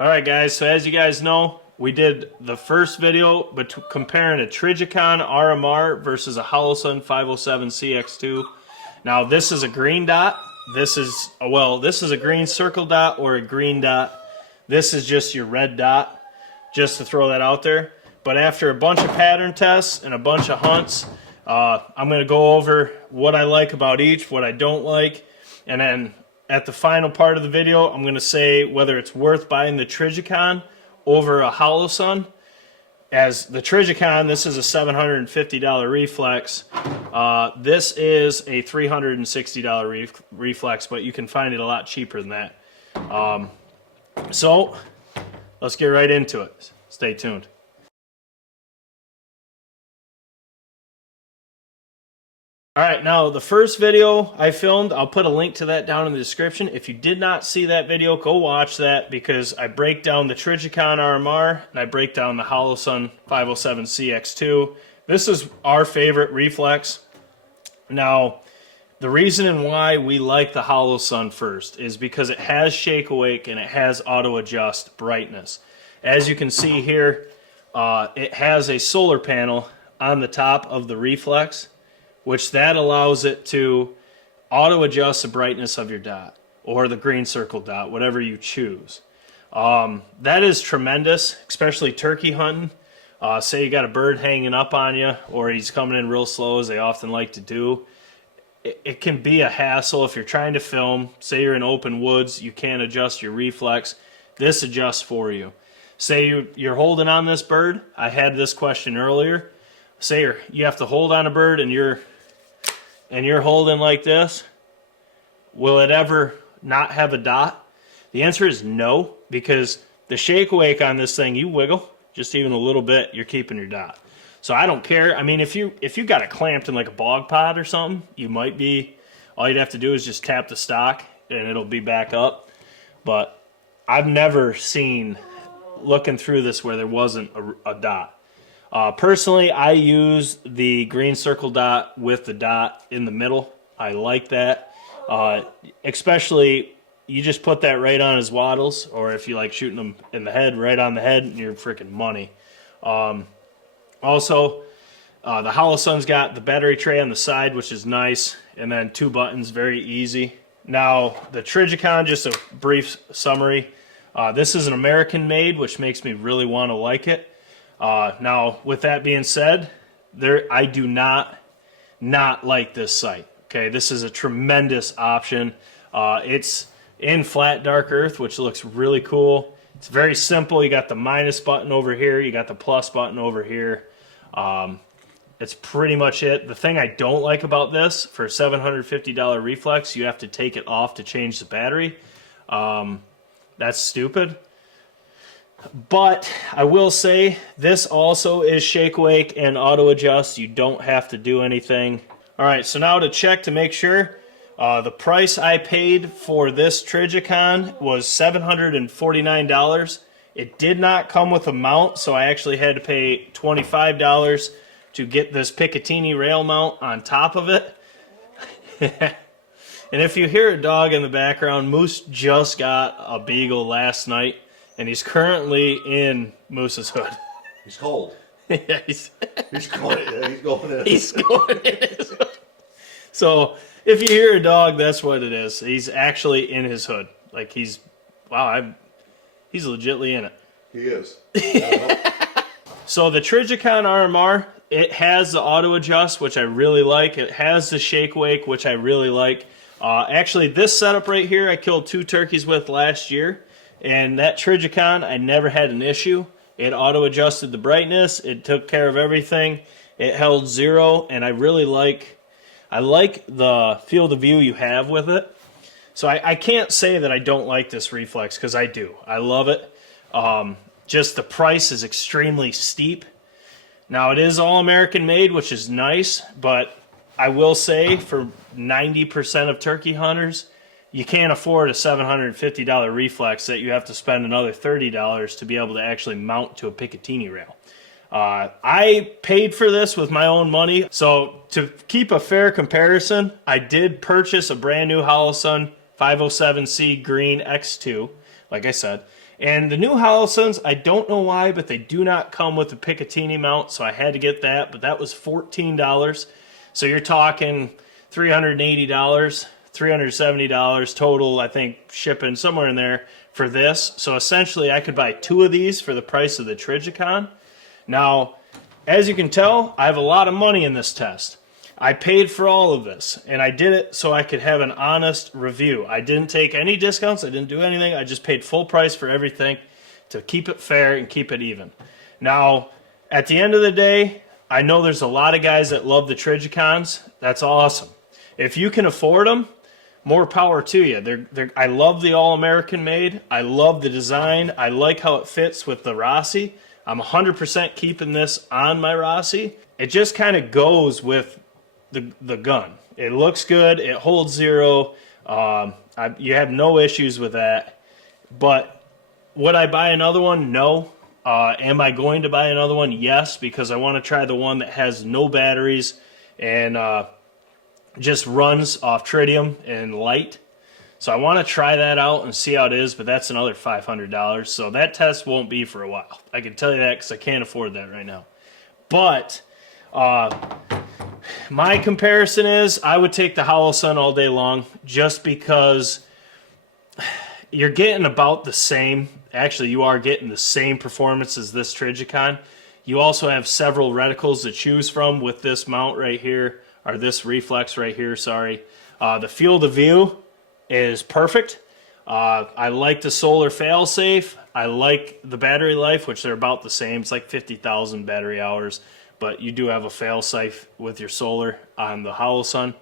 Alright guys, so as you guys know, we did the first video comparing a Trijicon RMR versus a Holosun 507C X2. Now this is a green dot. This is a green circle dot or a green dot. This is just your red dot, just to throw that out there. But after a bunch of pattern tests and a bunch of hunts, I'm going to go over what I like about each, what I don't like, and then at the final part of the video, I'm going to say whether it's worth buying the Trijicon over a Holosun. As the Trijicon, this is a $750 reflex. This is a $360 reflex, but you can find it a lot cheaper than that. So let's get right into it. Stay tuned. Alright, now the first video I filmed, I'll put a link to that down in the description. If you did not see that video, go watch that because I break down the Trijicon RMR and I break down the Holosun 507C X2. This is our favorite reflex. Now, the reason why we like the Holosun first is because it has shake awake and it has auto adjust brightness. As you can see here, it has a solar panel on the top of the reflex, which that allows it to auto adjust the brightness of your dot or the green circle dot, whatever you choose. That is tremendous, especially turkey hunting. Say you got a bird hanging up on you or he's coming in real slow, as they often like to do. It can be a hassle if you're trying to film. Say you're in open woods, you can't adjust your reflex. This adjusts for you. Say you're holding on this bird. I had this question earlier. Say you have to hold on a bird and you're holding like this. Will it ever not have a dot? The answer is no, because the shake awake on this thing, you wiggle just even a little bit, you're keeping your dot. So I don't care. I mean, if you got it clamped in like a bog pod or something, you might be, all you'd have to do is just tap the stock and it'll be back up. But I've never seen, looking through this, where there wasn't a dot. Personally, I use the green circle dot with the dot in the middle. I like that. Especially, you just put that right on his wattles, or if you like shooting them in the head, right on the head, and you're freaking money. Also, the Holosun's got the battery tray on the side, which is nice, and then 2 buttons, very easy. Now, the Trijicon, just a brief summary. This is an American made, which makes me really want to like it. Now, with that being said, I do not like this sight. Okay, this is a tremendous option. It's in flat dark earth, which looks really cool. It's very simple. You got the minus button over here. You got the plus button over here. It's pretty much it. The thing I don't like about this, for a $750 reflex, you have to take it off to change the battery. That's stupid. But I will say this also is shake awake and auto adjust. You don't have to do anything. Alright, so now to check to make sure, the price I paid for this Trijicon was $749. It did not come with a mount, so I actually had to pay $25 to get this Picatinny rail mount on top of it. And if you hear a dog in the background, Moose just got a beagle last night. And he's currently in Moose's hood. He's cold. Yeah, he's going in. He's going in his hood. So if you hear a dog, that's what it is. He's actually in his hood. Like he's legitly in it. He is. So the Trijicon RMR, it has the auto adjust, which I really like. It has the shake wake, which I really like. Actually, this setup right here, I killed 2 turkeys with last year. And that Trijicon, I never had an issue. It auto-adjusted the brightness. It took care of everything. It held 0, and I like the field of view you have with it. So I can't say that I don't like this reflex, because I do. I love it. Just the price is extremely steep. Now, it is all American made, which is nice, but I will say for 90% of turkey hunters, you can't afford a $750 reflex that you have to spend another $30 to be able to actually mount to a Picatinny rail. I paid for this with my own money, so to keep a fair comparison, I did purchase a brand new Holosun 507C Green X2, like I said, And the new Holosuns, I don't know why, but they do not come with the Picatinny mount, so I had to get that, but that was $14. So you're talking $380, $370 total, I think, shipping somewhere in there for this. So essentially, I could buy 2 of these for the price of the Trijicon. Now, as you can tell, I have a lot of money in this test. I paid for all of this, and I did it so I could have an honest review. I didn't take any discounts. I didn't do anything. I just paid full price for everything to keep it fair and keep it even. Now, at the end of the day, I know there's a lot of guys that love the Trijicons. That's awesome. If you can afford them, more power to you. I love the All-American made. I love the design. I like how it fits with the Rossi. I'm 100% keeping this on my Rossi. It just kind of goes with the gun. It looks good. It holds 0. You have no issues with that. But would I buy another one? No. Am I going to buy another one? Yes, because I want to try the one that has no batteries and just runs off tritium and light. So I want to try that out and see how it is, but that's another $500. So that test won't be for a while. I can tell you that because I can't afford that right now. But my comparison is I would take the Holosun all day long just because you're getting about the same. Actually, you are getting the same performance as this Trijicon. You also have several reticles to choose from with this mount right here, or this reflex right here, sorry. The field of view is perfect. I like the solar failsafe. I like the battery life, which they're about the same. It's like 50,000 battery hours, but you do have a failsafe with your solar on the Holosun.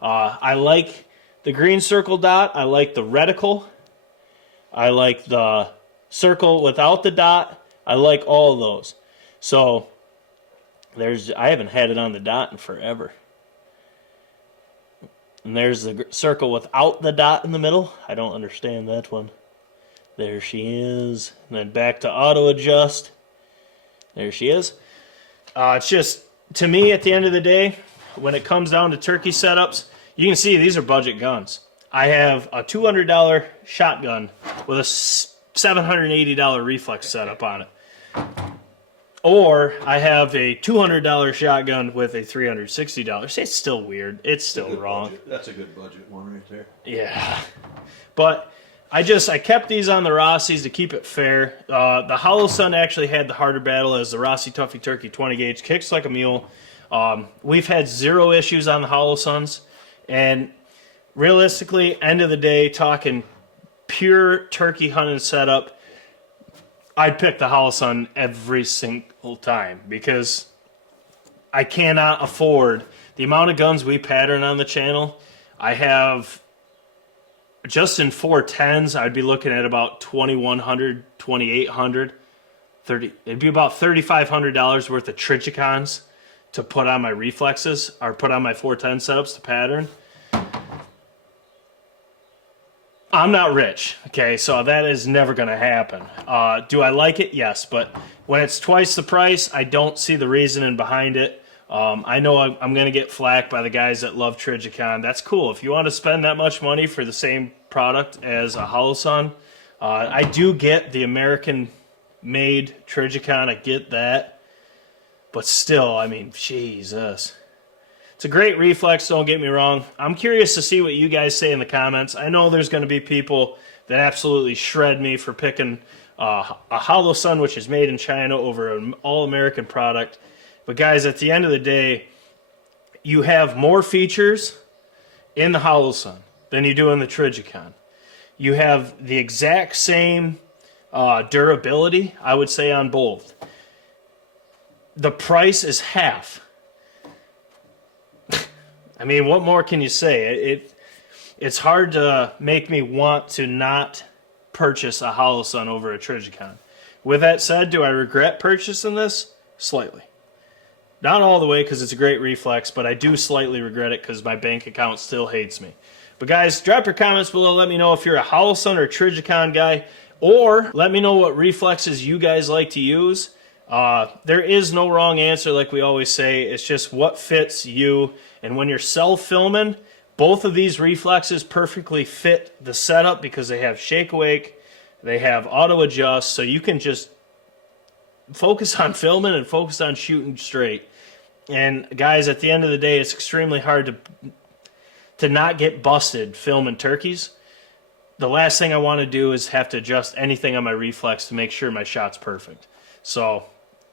I like the green circle dot. I like the reticle. I like the circle without the dot. I like all of those. So I haven't had it on the dot in forever. And there's the circle without the dot in the middle. I don't understand that one. There she is. And then back to auto adjust. There she is. It's just, to me, at the end of the day, when it comes down to turkey setups, you can see these are budget guns. I have a $200 shotgun with a $780 reflex setup on it. Or I have a $200 shotgun with a $360. It's still weird. It's still wrong. Budget. That's a good budget one right there. Yeah. But I kept these on the Rossis to keep it fair. The Holosun actually had the harder battle as the Rossi Tuffy Turkey 20 gauge. Kicks like a mule. We've had 0 issues on the Holosuns. And realistically, end of the day, talking pure turkey hunting setup, I'd pick the Holosun every single time because I cannot afford the amount of guns we pattern on the channel. I have, just in 410s, I'd be looking at about $2,100, $2,800, it'd be about $3,500 worth of Trijicons to put on my reflexes or put on my 410 setups to pattern. I'm not rich, okay, so that is never going to happen. Do I like it? Yes, but when it's twice the price, I don't see the reasoning behind it. I know I'm going to get flack by the guys that love Trijicon. That's cool. If you want to spend that much money for the same product as a Holosun, I do get the American-made Trijicon. I get that. But still, I mean, Jesus. It's a great reflex, don't get me wrong. I'm curious to see what you guys say in the comments. I know there's going to be people that absolutely shred me for picking a Holosun, which is made in China, over an all-American product. But guys, at the end of the day, you have more features in the Holosun than you do in the Trijicon. You have the exact same durability, I would say, on both. The price is half. I mean, what more can you say? It's hard to make me want to not purchase a Holosun over a Trijicon. With that said, do I regret purchasing this? Slightly. Not all the way because it's a great reflex, but I do slightly regret it because my bank account still hates me. But guys, drop your comments below. Let me know if you're a Holosun or a Trijicon guy, or let me know what reflexes you guys like to use. There is no wrong answer, like we always say. It's just what fits you. And when you're self-filming, both of these reflexes perfectly fit the setup because they have shake awake, They have auto adjust, so you can just focus on filming and focus on shooting straight. And guys, at the end of the day, it's extremely hard to not get busted filming turkeys. The last thing I want to do is have to adjust anything on my reflex to make sure my shot's perfect. So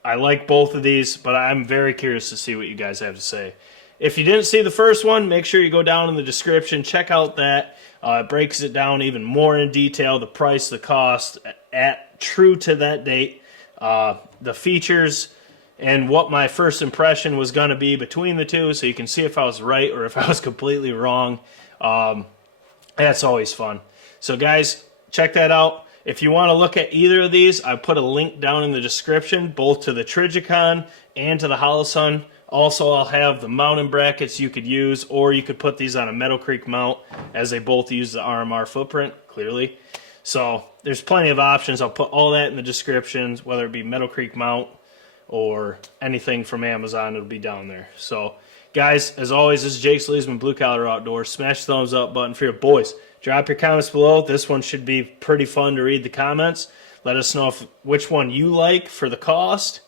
I like both of these, but I'm very curious to see what you guys have to say. If you didn't see the first one, make sure you go down in the description, check out that. It breaks it down even more in detail, the price, the cost, at true to that date, the features, and what my first impression was going to be between the two, so you can see if I was right or if I was completely wrong. That's always fun. So guys, check that out. If you want to look at either of these, I put a link down in the description, both to the Trijicon and to the Holosun. Also, I'll have the mounting brackets you could use, or you could put these on a Meadow Creek mount, as they both use the RMR footprint, clearly. So there's plenty of options. I'll put all that in the descriptions, whether it be Meadow Creek mount or anything from Amazon, it'll be down there. So guys, as always, this is Jake Sleesman, Blue Collar Outdoors. Smash the thumbs up button for your boys. Drop your comments below. This one should be pretty fun to read the comments. Let us know which one you like for the cost,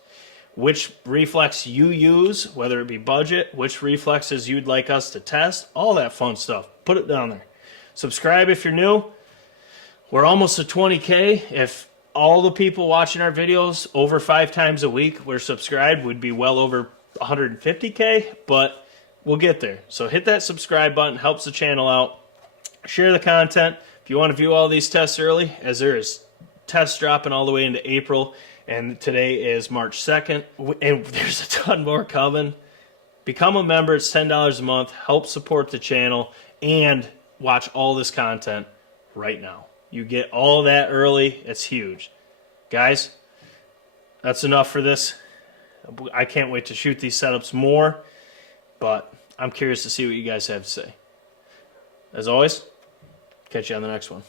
which reflex you use, whether it be budget, which reflexes you'd like us to test, all that fun stuff. Put it down there. Subscribe if you're new. We're almost at 20K. If all the people watching our videos over 5 times a week were subscribed, we'd be well over 150K, but we'll get there. So hit that subscribe button, helps the channel out. Share the content. If you want to view all these tests early, as there is tests dropping all the way into April, and today is March 2nd, and there's a ton more coming. Become a member. It's $10 a month. Help support the channel and watch all this content right now. You get all that early. It's huge. Guys, that's enough for this. I can't wait to shoot these setups more, but I'm curious to see what you guys have to say. As always, catch you on the next one.